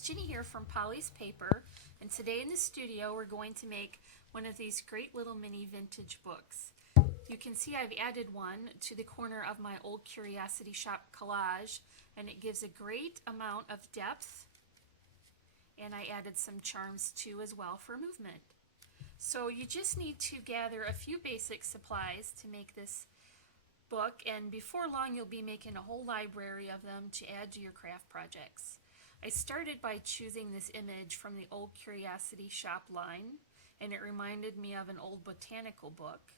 it's Ginny here from Polly's Paper, and today in the studio we're going to make one of these great little mini vintage books. You can see I've added one to the corner of my old Curiosity Shop collage, and it gives a great amount of depth, and I added some charms too as well for movement. So you just need to gather a few basic supplies to make this book, and before long you'll be making a whole library of them to add to your craft projects. I started by choosing this image from the old Curiosity Shop line, and it reminded me of an old botanical book,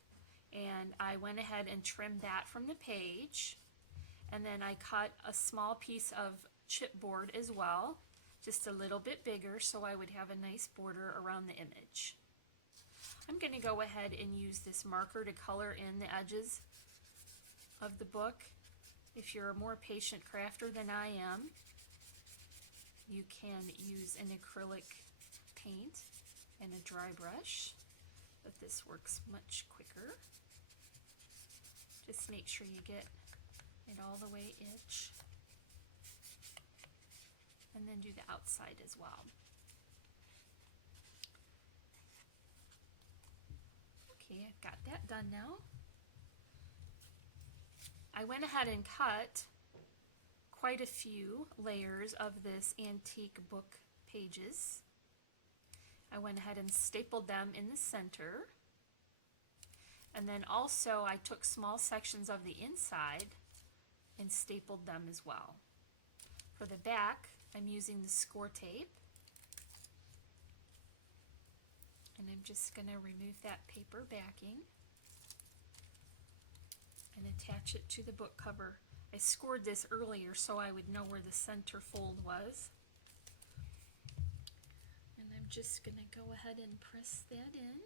and I went ahead and trimmed that from the page, and then I cut a small piece of chipboard as well, just a little bit bigger so I would have a nice border around the image. I'm going to go ahead and use this marker to color in the edges of the book. If you're a more patient crafter than I am, you can use an acrylic paint and a dry brush, but this works much quicker. Just make sure you get it all the way itch, and then do the outside as well. Okay, I've got that done now. I went ahead and cut quite a few layers of this antique book pages. I went ahead and stapled them in the center, and then also I took small sections of the inside and stapled them as well. For the back, I'm using the score tape, and I'm just going to remove that paper backing and attach it to the book cover. I scored this earlier so I would know where the center fold was. And I'm just going to go ahead and press that in.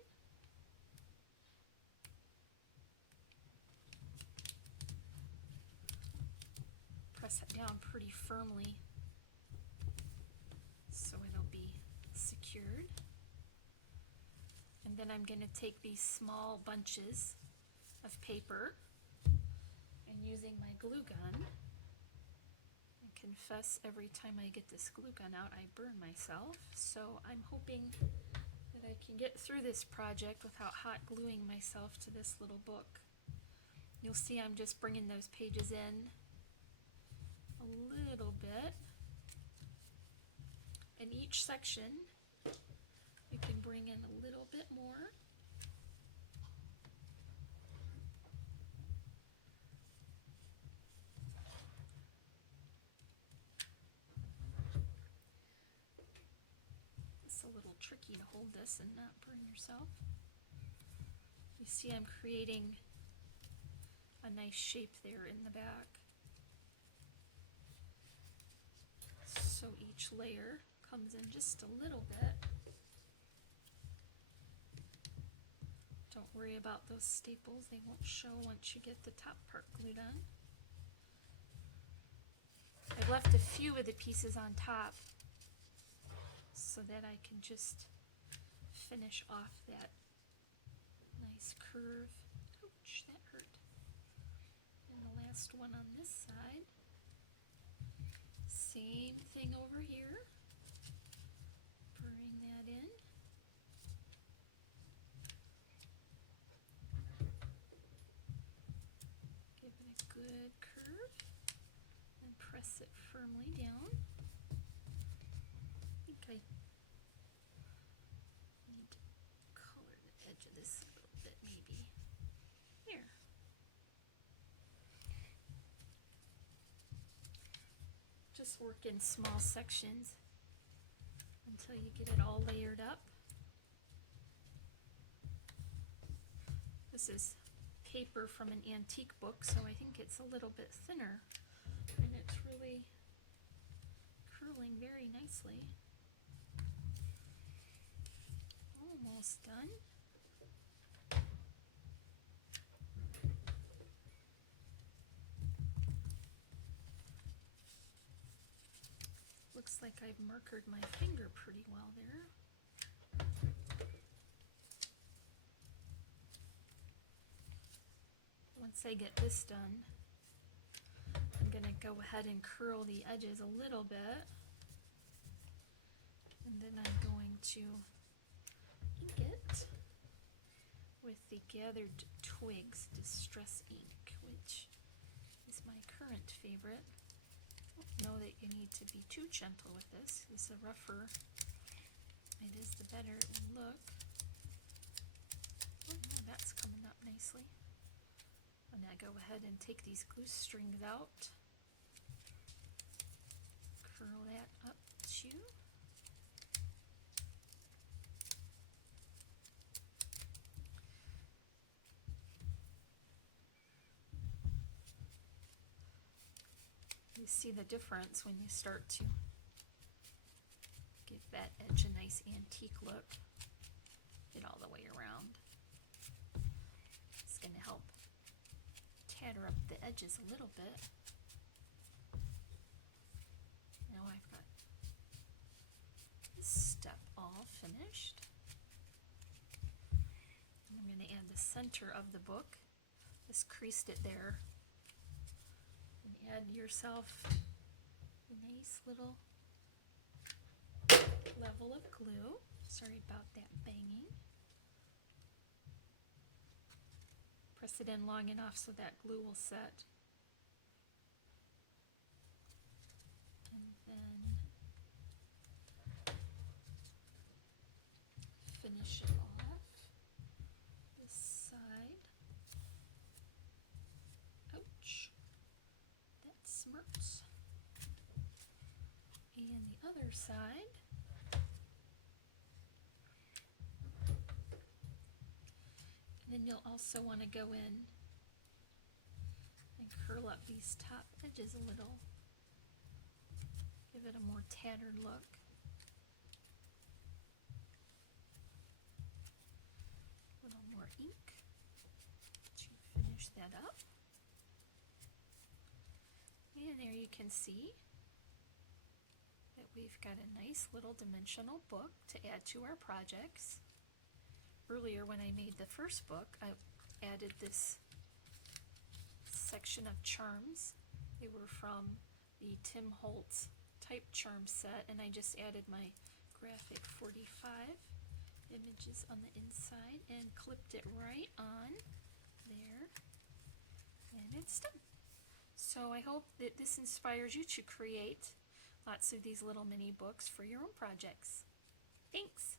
Press it down pretty firmly so it'll be secured. And then I'm going to take these small bunches of paper, and using my glue gun, I confess every time I get this glue gun out I burn myself, so I'm hoping that I can get through this project without hot gluing myself to this little book. You'll see I'm just bringing those pages in a little bit, and each section you can bring in a little bit more. It's a little tricky to hold this and not burn yourself. You see I'm creating a nice shape there in the back. So each layer comes in just a little bit. Don't worry about those staples, they won't show once you get the top part glued on. I've left a few of the pieces on top so that I can just finish off that nice curve. Ouch, that hurt. And the last one on this side. Same thing over here. Bring that in. Give it a good curve and press it firmly down. I think I need to color the edge of this a little bit, maybe. There. Just work in small sections until you get it all layered up. This is paper from an antique book, so I think it's a little bit thinner, and it's really curling very nicely. Almost done. Looks like I've markered my finger pretty well there. Once I get this done, I'm going to go ahead and curl the edges a little bit to ink it with the Gathered Twigs Distress Ink, which is my current favorite. Don't know that you need to be too gentle with this. It's the rougher it is, the better it will look. Oh, yeah, that's coming up nicely. I'm going to go ahead and take these glue strings out. Curl that up too. You see the difference when you start to give that edge a nice antique look. Get all the way around. It's going to help tatter up the edges a little bit. Now I've got this step all finished. And I'm going to add the center of the book. Just creased it there. And add yourself a nice little level of glue. Sorry about that banging. Press it in long enough so that glue will set. And then finish it off. This side. Ouch. That smirks. And the other side. And then you'll also want to go in and curl up these top edges a little. Give it a more tattered look. A little more ink to finish that up. And there you can see that we've got a nice little dimensional book to add to our projects. Earlier when I made the first book, I added this section of charms. They were from the Tim Holtz type charm set, and I just added my graphic 45 images on the inside and clipped it right on there, and it's done. So I hope that this inspires you to create lots of these little mini books for your own projects. Thanks!